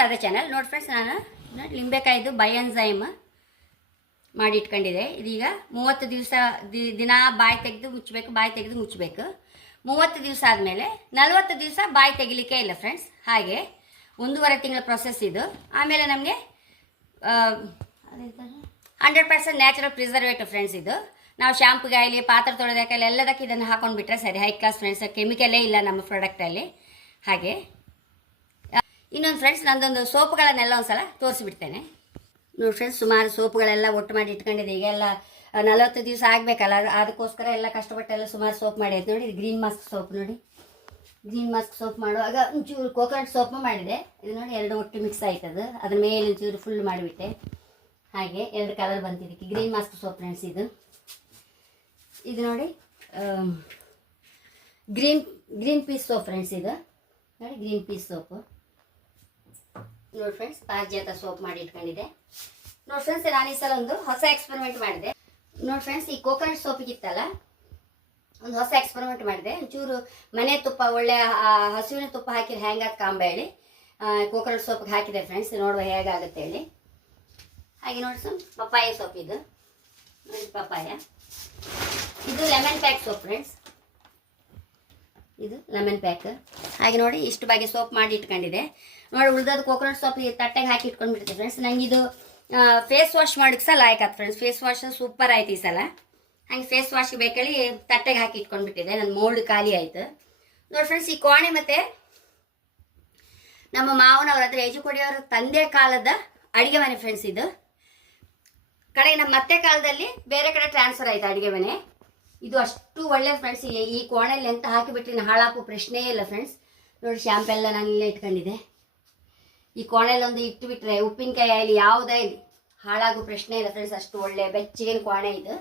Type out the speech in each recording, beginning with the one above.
Radha channel ನೋಡಿ friends ನಾನು ಲಿಂಬೆಕಾಯಿದು ಬಯನ್ಸೈಮ್ ಮಾಡಿ ಇಟ್ಕೊಂಡಿದೆ ಇದೀಗ ಮೂವತ್ತು ದಿವಸ ದಿನ ಬಾಯಿ ತೆಗೆದು ಮುಚ್ಚಬೇಕು, ಬಾಯಿ ತೆಗೆದು ಮುಚ್ಚಬೇಕು. ಮೂವತ್ತು ದಿವಸ ಆದಮೇಲೆ ನಲವತ್ತು ದಿವಸ ಬಾಯಿ ತೆಗಿಲಿಕ್ಕೆ ಇಲ್ಲ ಫ್ರೆಂಡ್ಸ್ ಹಾಗೆ ಒಂದೂವರೆ ತಿಂಗಳ ಪ್ರೊಸೆಸ್ ಇದು. ಆಮೇಲೆ ನಮಗೆ hundred percent natural preservative friends ಇದು. ನಾವು ಶಾಂಪುಗೆ ಆಗಲಿ, ಪಾತ್ರೆ ತೊಳೆದಕ್ಕಾಗಲಿ ಎಲ್ಲದಕ್ಕೆ ಇದನ್ನು ಹಾಕೊಂಡು ಬಿಟ್ರೆ ಸರಿ ಹೈ ಕ್ಲಾಸ್ ಫ್ರೆಂಡ್ಸ್ ಕೆಮಿಕಲೇ ಇಲ್ಲ ನಮ್ಮ ಪ್ರಾಡಕ್ಟಲ್ಲಿ ಹಾಗೆ. ಇನ್ನೊಂದು ಫ್ರೆಂಡ್ಸ್ ನಂದೊಂದು ಸೋಪುಗಳನ್ನೆಲ್ಲ ಒಂದ್ಸಲ ತೋರಿಸ್ಬಿಡ್ತೇನೆ. ನೋಡಿ ಫ್ರೆಂಡ್ಸ್ ಸುಮಾರು ಸೋಪ್ಗಳೆಲ್ಲ ಒಟ್ಟು ಮಾಡಿ ಇಟ್ಕೊಂಡಿದೆ. ಈಗೆಲ್ಲ ನಲವತ್ತು ದಿವಸ ಆಗಬೇಕಲ್ಲ ಅದಕ್ಕೋಸ್ಕರ ಎಲ್ಲ ಕಷ್ಟಪಟ್ಟೆಲ್ಲ ಸುಮಾರು ಸೋಪ್ ಮಾಡಿ ಆಯ್ತು ನೋಡಿ ಗ್ರೀನ್ ಮಾಸ್ಕ್ ಸೋಪ್ ನೋಡಿ. ಗ್ರೀನ್ ಮಾಸ್ಕ್ ಸೋಪ್ ಮಾಡುವಾಗ ಒಂಚೂರು ಕೋಕೋನಟ್ ಸೋಪ್ ಮಾಡಿದೆ. ಇದು ನೋಡಿ, ಎರಡು ಒಟ್ಟು ಮಿಕ್ಸ್ ಆಯ್ತದು ಅದ್ರ ಮೇಲೆ ಒಂಚೂರು ಫುಲ್ ಮಾಡಿಬಿಟ್ಟೆ. ಹಾಗೆ ಎರಡು ಕಲರ್ ಬಂತಿದ್ದಕ್ಕೆ ಗ್ರೀನ್ ಮಾಸ್ಕ್ ಸೋಪ್ ಫ್ರೆಂಡ್ಸ್ ಇದು. ಇದು ನೋಡಿ green green piece soap friends ಇದು. ನೋಡಿ ಗ್ರೀನ್ ಪೀಸ್ ಸೋಪು ನೋಡಿ ಫ್ರೆಂಡ್ಸ್ ಪಾರಿಜಾತ ಸೋಪ್ ಮಾಡಿ ಇಟ್ಕೊಂಡಿದೆ ನೋಡಿ ಫ್ರೆಂಡ್ಸ್ ನಾನು ಈ ಸಲ ಒಂದು ಹೊಸ ಎಕ್ಸ್ಪೆರಿಮೆಂಟ್ ಮಾಡಿದೆ. ನೋಡಿ ಫ್ರೆಂಡ್ಸ್ ಈ ಕೋಕೋನಟ್ ಸೋಪಿಗಿತ್ತಲ್ಲ ಒಂದು ಹೊಸ ಎಕ್ಸ್ಪೆರಿಮೆಂಟ್ ಮಾಡಿದೆ. ಒಂಚೂರು ಮನೆ ತುಪ್ಪ, ಒಳ್ಳೆ ಹಸುವಿನ ತುಪ್ಪ ಹಾಕಿದ್ರೆ ಕಾಂಬೆ ಕಾಂಬೇಳಿ ಕೋಕೋನಟ್ ಸೋಪ್ಗೆ ಹಾಕಿದೆ ಫ್ರೆಂಡ್ಸ್ ನೋಡುವ ಹೇಗಾಗುತ್ತೆ ಹೇಳಿ. ಹಾಗೆ ನೋಡಿ ಸರ್ ಪಪ್ಪಾಯ ಸೋಪ್ ಇದು. ನೋಡಿ ಪಪ್ಪಾಯ. ಇದು ಲೆಮನ್ ಪ್ಯಾಕ್ ಸೋಪ್ ಫ್ರೆಂಡ್ಸ್ ಇದು ಲೆಮನ್ ಪ್ಯಾಕ್ ಹಾಗೆ ನೋಡಿ ಇಷ್ಟು ಬಾಗಿ ಸೋಪ್ ಮಾಡಿ ಇಟ್ಕೊಂಡಿದೆ. ನೋಡಿ ಉಳಿದದ ಕೋಕೋನಟ್ ಸೋಪ್ ತಟ್ಟೆಗೆ ಹಾಕಿ ಇಟ್ಕೊಂಡ್ಬಿಡ್ತೀನಿ ಫ್ರೆಂಡ್ಸ್ ನಂಗೆ ಇದು ಫೇಸ್ ವಾಶ್ ಮಾಡೋಕ್ಕೆ ಸಲ ಆಯ್ತು ಫ್ರೆಂಡ್ಸ್ ಫೇಸ್ ವಾಶ್ ಸೂಪರ್ ಆಯ್ತು ಈ ಸಲ. ಹಂಗೆ ಫೇಸ್ ವಾಶ್ಗೆ ಬೇಕೇಳಿ ತಟ್ಟೆಗೆ ಹಾಕಿ ಇಟ್ಕೊಂಡ್ಬಿಟ್ಟಿದೆ. ನನ್ನ ಮೋಲ್ಡ್ ಖಾಲಿ ಆಯ್ತು. ನೋಡಿ ಫ್ರೆಂಡ್ಸ್ ಈ ಕೋಣೆ ಮತ್ತೆ ನಮ್ಮ ಮಾವನವ್ರ ಹತ್ರ, ಯಜುಕೊಡಿಯವರ ತಂದೆ ಕಾಲದ ಅಡುಗೆ ಮನೆ ಫ್ರೆಂಡ್ಸ್ ಇದು. ಕಡೆಗೆ ನಮ್ಮ ಮತ್ತೆ ಕಾಲದಲ್ಲಿ ಬೇರೆ ಕಡೆ ಟ್ರಾನ್ಸ್ಫರ್ ಆಯಿತು ಅಡುಗೆ ಮನೆ. ಇದು ಅಷ್ಟು ಒಳ್ಳೆ ಫ್ರೆಂಡ್ಸ್ ಈ ಕೋಣೆಯಲ್ಲಿ ಎಂತ ಹಾಕಿಬಿಟ್ರೆ ಹಾಳಾಕು ಪ್ರಶ್ನೆಯೇ ಇಲ್ಲ ಫ್ರೆಂಡ್ಸ್ ನೋಡಿ ಶಾಂಪ್ ಎಲ್ಲ ನಾನು ಇಲ್ಲೇ ಇಟ್ಕೊಂಡಿದ್ದೆ. ಈ ಕೋಣೆಯಲ್ಲಿ ಒಂದು ಇಟ್ಟು ಬಿಟ್ರೆ ಉಪ್ಪಿನಕಾಯಿ ಆಗಲಿ ಯಾವುದೇ ಹಾಳಾಗು ಪ್ರಶ್ನೆ ಇಲ್ಲ ಫ್ರೆಂಡ್ಸ್ ಅಷ್ಟು ಒಳ್ಳೆ ಬೆಚ್ಚಗಿನ ಕೋಣೆ ಇದು.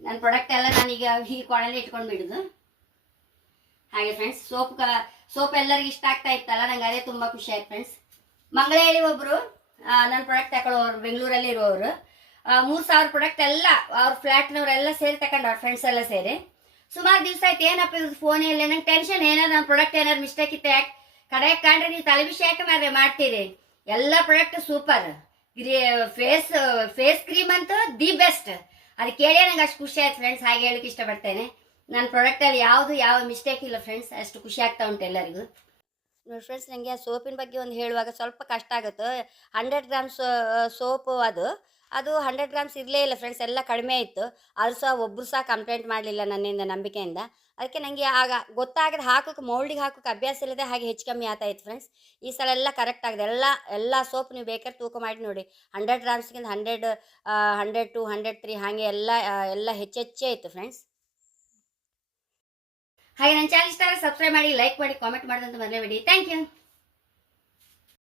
ನನ್ನ ಪ್ರಾಡಕ್ಟ್ ಎಲ್ಲ ನಾನೀಗ ಈ ಕೋಣೆಯಲ್ಲಿ ಇಟ್ಕೊಂಡು ಬಿಡುದು. ಹಾಗೆ ಫ್ರೆಂಡ್ಸ್ ಸೋಪ್ ಸೋಪ್ ಎಲ್ಲರಿಗೂ ಇಷ್ಟ ಆಗ್ತಾ ಇತ್ತಲ್ಲ, ನಂಗೆ ಅದೇ ತುಂಬ ಖುಷಿ ಆಯ್ತು ಫ್ರೆಂಡ್ಸ್ ಮಂಗಳೇಳಿ ಒಬ್ಬರು ನನ್ನ ಪ್ರಾಡಕ್ಟ್ ತಗೊಳ್ಳೋರು ಬೆಂಗಳೂರಲ್ಲಿ ಇರುವವರು ಮೂರು ಸಾವಿರ ಪ್ರಾಡಕ್ಟ್ ಎಲ್ಲ ಅವ್ರ ಫ್ಲ್ಯಾಟ್ನವರೆಲ್ಲ ಸೇರಿ ತಗೊಂಡು ಅವ್ರ ಫ್ರೆಂಡ್ಸ್ ಎಲ್ಲ ಸೇರಿ. ಸುಮಾರು ದಿವಸ ಆಯ್ತು, ಏನಪ್ಪ ಇವ್ರ ಫೋನ್ ಇಲ್ಲ? ನಂಗೆ ಟೆನ್ಷನ್ ಏನಾದ್ರು ನನ್ನ ಪ್ರಾಡಕ್ಟ್ ಏನಾದ್ರು ಮಿಸ್ಟೇಕ್ ಇತ್ತು ಯಾಕೆ? ಕಡೆ ಕಂಡ್ರೆ ನೀವು ತಲೆ ಬಿಸಿ ಯಾಕೆ ಮಾರ್ರೆ? ಮಾಡ್ತೀರಿ. ಎಲ್ಲ product super face face cream ಅಂತೂ ದಿ ಬೆಸ್ಟ್ ಅದು ಕೇಳಿ ನಂಗೆ ಅಷ್ಟು ಖುಷಿ ಆಯ್ತು ಫ್ರೆಂಡ್ಸ್ ಹಾಗೆ ಹೇಳಕ್ಕೆ ಇಷ್ಟಪಡ್ತೇನೆ. ನನ್ನ ಪ್ರಾಡಕ್ಟಲ್ಲಿ ಯಾವುದು ಯಾವ ಮಿಸ್ಟೇಕ್ ಇಲ್ಲ ಫ್ರೆಂಡ್ಸ್ ಅಷ್ಟು ಖುಷಿ ಆಗ್ತಾ ಉಂಟು ಎಲ್ಲರಿಗೂ. ನೋಡಿ ಫ್ರೆಂಡ್ಸ್ ನನಗೆ ಸೋಪಿನ ಬಗ್ಗೆ ಒಂದು ಹೇಳುವಾಗ ಸ್ವಲ್ಪ ಕಷ್ಟ ಆಗುತ್ತೆ. ಹಂಡ್ರೆಡ್ ಗ್ರಾಮ್ಸ್ ಸೋಪು ಅದು. ಅದು ಹಂಡ್ರೆಡ್ ಗ್ರಾಮ್ಸ್ ಇರಲೇ ಇಲ್ಲ ಫ್ರೆಂಡ್ಸ್ ಎಲ್ಲ ಕಡಿಮೆ ಇತ್ತು. ಆದರೂ ಸಹ ಒಬ್ಬರು ಸಹ ಕಂಪ್ಲೇಂಟ್ ಮಾಡಲಿಲ್ಲ ನನ್ನಿಂದ, ನಂಬಿಕೆಯಿಂದ. ಅದಕ್ಕೆ ನನಗೆ ಆಗ ಗೊತ್ತಾಗದೆ ಹಾಕೋಕೆ ಮೌಲ್ಡಿಗೆ ಹಾಕೋಕೆ ಅಭ್ಯಾಸ ಇಲ್ಲದೆ ಹಾಗೆ ಹೆಚ್ಚು ಕಮ್ಮಿ ಆಗ್ತಾ ಇತ್ತು ಫ್ರೆಂಡ್ಸ್ ಈ ಸಲ ಎಲ್ಲ ಕರೆಕ್ಟ್ ಆಗಿದೆ. ಎಲ್ಲ ಎಲ್ಲ ಸೋಪ್ ನೀವು ಬೇಕಾದ್ರೆ ತೂಕ ಮಾಡಿ ನೋಡಿ. Hundred ಗ್ರಾಮ್ಸ್ಗಿಂತ hundred hundred two hundred three ಹಾಗೆ ಎಲ್ಲ ಎಲ್ಲ ಹೆಚ್ಚೆಚ್ಚೇ ಇತ್ತು ಫ್ರೆಂಡ್ಸ್ ಹಾಗೆ ನನ್ನ ಚಾನಲ್ ಇಷ್ಟ ಸಬ್ಸ್ಕ್ರೈಬ್ ಮಾಡಿ ಲೈಕ್ ಮಾಡಿ ಕಾಮೆಂಟ್ ಮಾಡೋದಂತ ಬಿಡಿ ಥ್ಯಾಂಕ್ ಯು